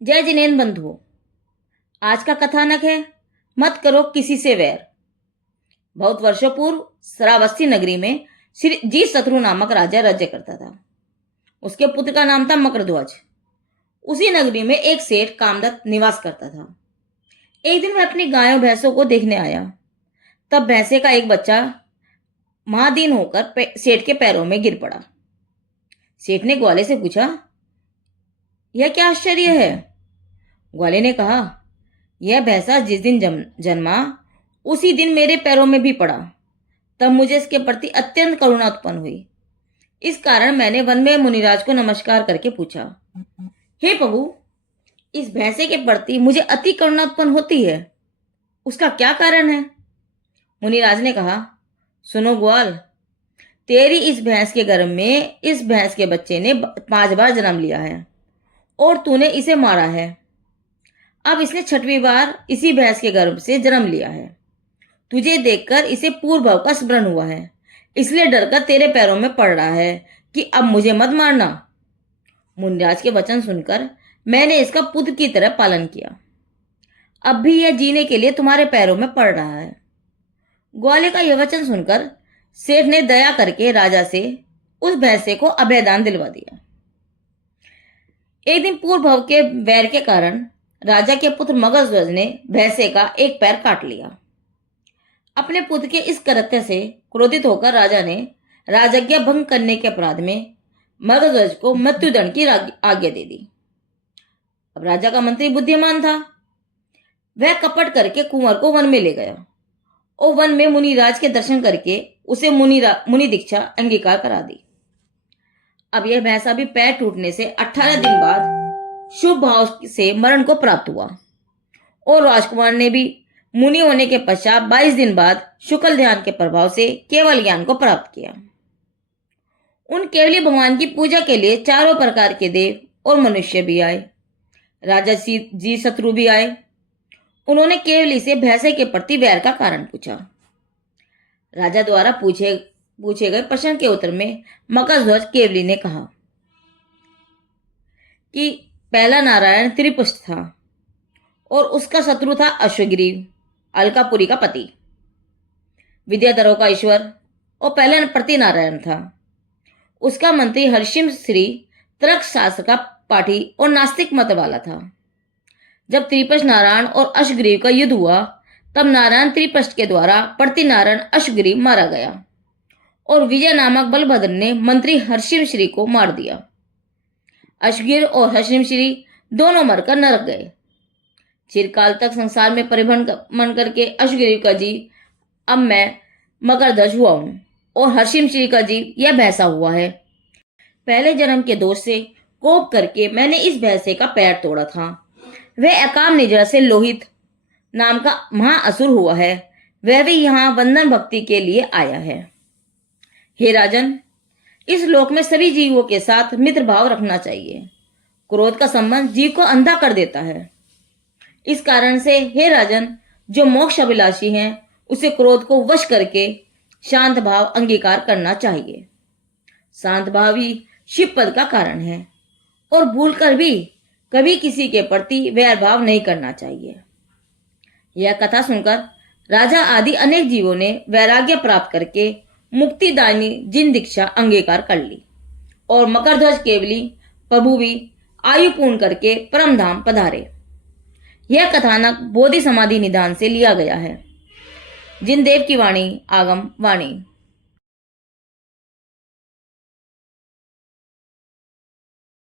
जय जिनेन्द्र बंधुओं, आज का कथानक है मत करो किसी से वैर। बहुत वर्षों पूर्व श्रावस्ती नगरी में श्री जी शत्रु नामक राजा राज्य करता था। उसके पुत्र का नाम था मकरध्वज। उसी नगरी में एक सेठ कामदत्त निवास करता था। एक दिन वह अपनी गायों भैंसों को देखने आया। तब भैंसे का एक बच्चा महादीन होकर सेठ के पैरों में गिर पड़ा। सेठ ने ग्वाले से पूछा, यह क्या आश्चर्य है? ग्वाले ने कहा, यह भैंसा जिस दिन जन्मा उसी दिन मेरे पैरों में भी पड़ा। तब मुझे इसके प्रति अत्यंत करुणा उत्पन्न हुई। इस कारण मैंने वन में मुनिराज को नमस्कार करके पूछा, हे प्रभु, इस भैंसे के प्रति मुझे अति करुणा उत्पन्न होती है, उसका क्या कारण है? मुनिराज ने कहा, सुनो ग्वाल, तेरी इस भैंस के गर्भ में इस भैंस के बच्चे ने 5 बार जन्म लिया है और तूने इसे मारा है। अब इसने 6वीं बार इसी भैंस के गर्भ से जन्म लिया है। तुझे देखकर इसे पूर्व भाव का स्मरण हुआ है, इसलिए डरकर तेरे पैरों में पड़ रहा है कि अब मुझे मत मारना। मुनिराज के वचन सुनकर मैंने इसका पुत्र की तरह पालन किया। अब भी यह जीने के लिए तुम्हारे पैरों में पड़ रहा है। ग्वाले का यह वचन सुनकर सेठ ने दया करके राजा से उस भैंसे को अभयदान दिलवा दिया। एक दिन पूर्व भाव के वैर के कारण राजा के पुत्र मगधध्वज ने भैंसे का एक पैर काट लिया। अपने पुत्र के इस कृत्य से क्रोधित होकर राजा ने राजज्ञा भंग करने के अपराध में मगधध्वज को मृत्युदंड की आज्ञा दे दी। अब राजा का मंत्री बुद्धिमान था। वह कपट करके कुंवर को वन में ले गया और वन में मुनिराज के दर्शन करके उसे मुनि दीक्षा अंगीकार करा दी। अब यह भैंसा भी पैर टूटने से 18 दिन बाद शुभ भाव से मरण को प्राप्त हुआ और राजकुमार ने भी मुनि होने के पश्चात 22 दिन बाद शुक्ल ध्यान के प्रभाव से केवल ज्ञान को प्राप्त किया। उन केवली भगवान की पूजा के लिए चारों प्रकार के देव और मनुष्य भी आए। राजा जी शत्रु भी आए। उन्होंने केवली से भैंसे के प्रति वैर का कारण पूछा। राजा द्वारा पूछे गए प्रश्न के उत्तर में मकरध्वज केवली ने कहा कि पहला नारायण त्रिपुष्ट था और उसका शत्रु था अश्वग्रीव, अलकापुरी का पति, विद्याधरों का ईश्वर और पहला प्रति नारायण था। उसका मंत्री हर्षिम श्री तर्क शास्त्र का पाठी और नास्तिक मत वाला था। जब त्रिपष्ट नारायण और अश्वग्रीव का युद्ध हुआ तब नारायण त्रिपष्ट के द्वारा प्रति नारायण अश्वग्रीव मारा गया और विजय नामक बलभद्र ने मंत्री हर्षिम श्री को मार दिया। अश्वगिर और हर्षिम श्री दोनों मरकर नरक गए। चिरकाल तक संसार में परिभ्रमण करके अश्वगिर का जी अब मैं मकरध्वज हुआ हूं और हर्षिम श्री का जी यह भैंसा हुआ है। पहले जन्म के दोष से कोप करके मैंने इस भैंसे का पैर तोड़ा था। वह अकाम निद्रा से लोहित नाम का महाअसुर हुआ है। वह भी यहाँ वंदन भक्ति के लिए आया है। हे राजन, इस लोक में सभी जीवों के साथ मित्र भाव रखना चाहिए। क्रोध का संबंध जीव को अंधा कर देता है। इस कारण से हे राजन, जो मोक्ष अभिलाषी हैं उसे क्रोध को वश करके शांत भाव अंगीकार करना चाहिए। शांत भाव ही शिव पद का कारण है और भूलकर भी कभी किसी के प्रति वैर भाव नहीं करना चाहिए। यह कथा सुनकर राजा आदि अनेक जीवों ने वैराग्य प्राप्त करके मुक्तिदायिनी जिन दीक्षा अंगीकार कर ली और मकरध्वज केवली प्रभु भी आयु पूर्ण करके परम धाम पधारे। यह कथानक बोधि समाधि निदान से लिया गया है। जिन देव की वाणी आगम वाणी।